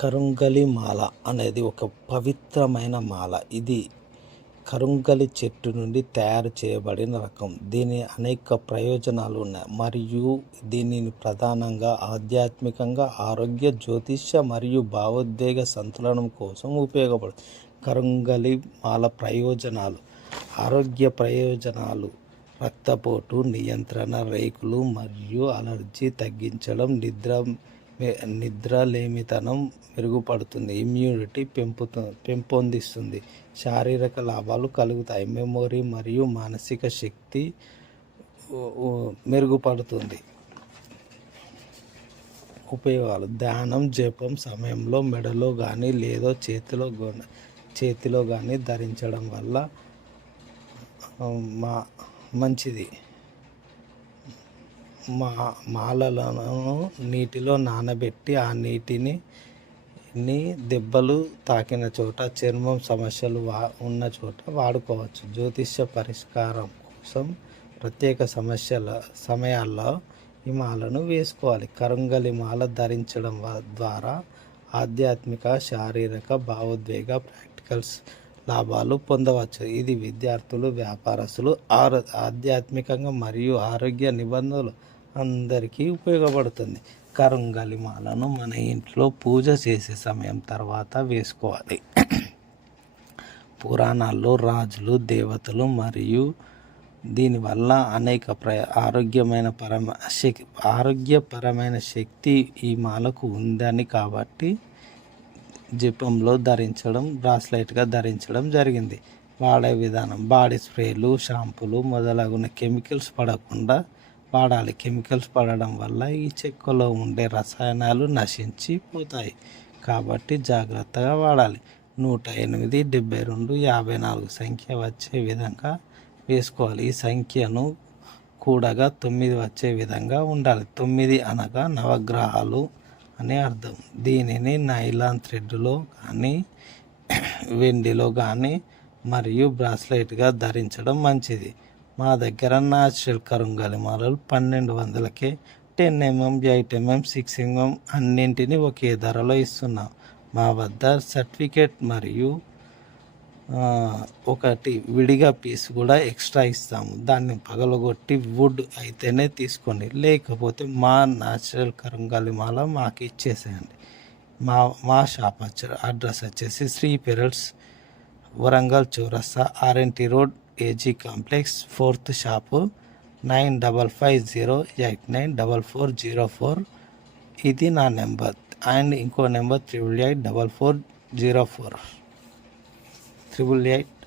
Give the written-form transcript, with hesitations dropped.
కరుంగలి మాల అనేది ఒక పవిత్రమైన మాల. ఇది కరుంగలి చెట్టు నుండి తయారు చేయబడిన రకం. దీని అనేక ప్రయోజనాలు ఉన్నాయి మరియు దీనిని ప్రధానంగా ఆధ్యాత్మికంగా, ఆరోగ్య, జ్యోతిష్య మరియు భావోద్వేగ సంతులనం కోసం ఉపయోగపడుతుంది. కరుంగలి మాల ప్రయోజనాలు: ఆరోగ్య ప్రయోజనాలు: రక్తపోటు నియంత్రణ, రేకులు మరియు అలర్జీ తగ్గించడం, నిద్రలేమితనం మెరుగుపడుతుంది, ఇమ్యూనిటీ పెంపొందిస్తుంది, శారీరక లాభాలు కలుగుతాయి, మెమొరీ మరియు మానసిక శక్తి మెరుగుపడుతుంది. ఉపయోగాలు: ధ్యానం, జపం సమయంలో మెడలో కానీ లేదా చేతిలో కానీ ధరించడం వల్ల మంచిది. మాలలను నీటిలో నానబెట్టి ఆ నీటిని దెబ్బలు తాకిన చోట, చర్మం సమస్యలు ఉన్న చోట వాడుకోవచ్చు. జ్యోతిష్య పరిష్కారం కోసం ప్రత్యేక సమయాల్లో ఈ మాలను వేసుకోవాలి. కరుంగలి మాల ధరించడం ద్వారా ఆధ్యాత్మిక, శారీరక, భావోద్వేగ, ప్రాక్టికల్స్ లాభాలు పొందవచ్చు. ఇది విద్యార్థులు, వ్యాపారస్తులు, ఆధ్యాత్మికంగా మరియు ఆరోగ్య నిబంధనలు అందరికీ ఉపయోగపడుతుంది. కరుంగలి మాలను మన ఇంట్లో పూజ చేసే సమయం తర్వాత వేసుకోవాలి. పురాణాల్లో రాజులు, దేవతలు మరియు దీనివల్ల అనేక ఆరోగ్యపరమైన శక్తి ఈ మాలకు ఉందని కాబట్టి జపంలో ధరించడం, బ్రాస్లెట్గా ధరించడం జరిగింది. వాడే విధానం: బాడీ స్ప్రేలు, షాంపూలు మొదలగున కెమికల్స్ పడకుండా వాడాలి. కెమికల్స్ పడడం వల్ల ఈ చెక్కలో ఉండే రసాయనాలు నశించిపోతాయి కాబట్టి జాగ్రత్తగా వాడాలి. 108, 72, 54 సంఖ్య వచ్చే విధంగా వేసుకోవాలి. ఈ సంఖ్యను కూడగా 9 వచ్చే విధంగా ఉండాలి. 9 అనగా నవగ్రహాలు అని అర్థం. దీనిని నైలాన్ థ్రెడ్లో కానీ వెండిలో కానీ మరియు బ్రాస్లెట్గా ధరించడం మంచిది. మా దగ్గర న్యాచురల్ కరుంగలి మాలలు 1200కే 10mm, 8mm, 6mm అన్నింటినీ ఒకే ధరలో ఇస్తున్నాం. మా వద్ద సర్టిఫికేట్ మరియు ఒకటి విడిగా పీస్ కూడా ఎక్స్ట్రా ఇస్తాము. దాన్ని పగలగొట్టి వుడ్ అయితేనే తీసుకోండి, లేకపోతే మా న్యాచురల్ కరుంగలి మాల మాకు ఇచ్చేసేయండి. మా షాప్ అడ్రస్ వచ్చేసి శ్రీ పెరల్స్, వరంగల్ చౌరస్తా, RNT road, AG complex, 4th shop, 9550894404. ఇది నా నెంబర్. అండ్ ఇంకో నెంబర్ 888404 8884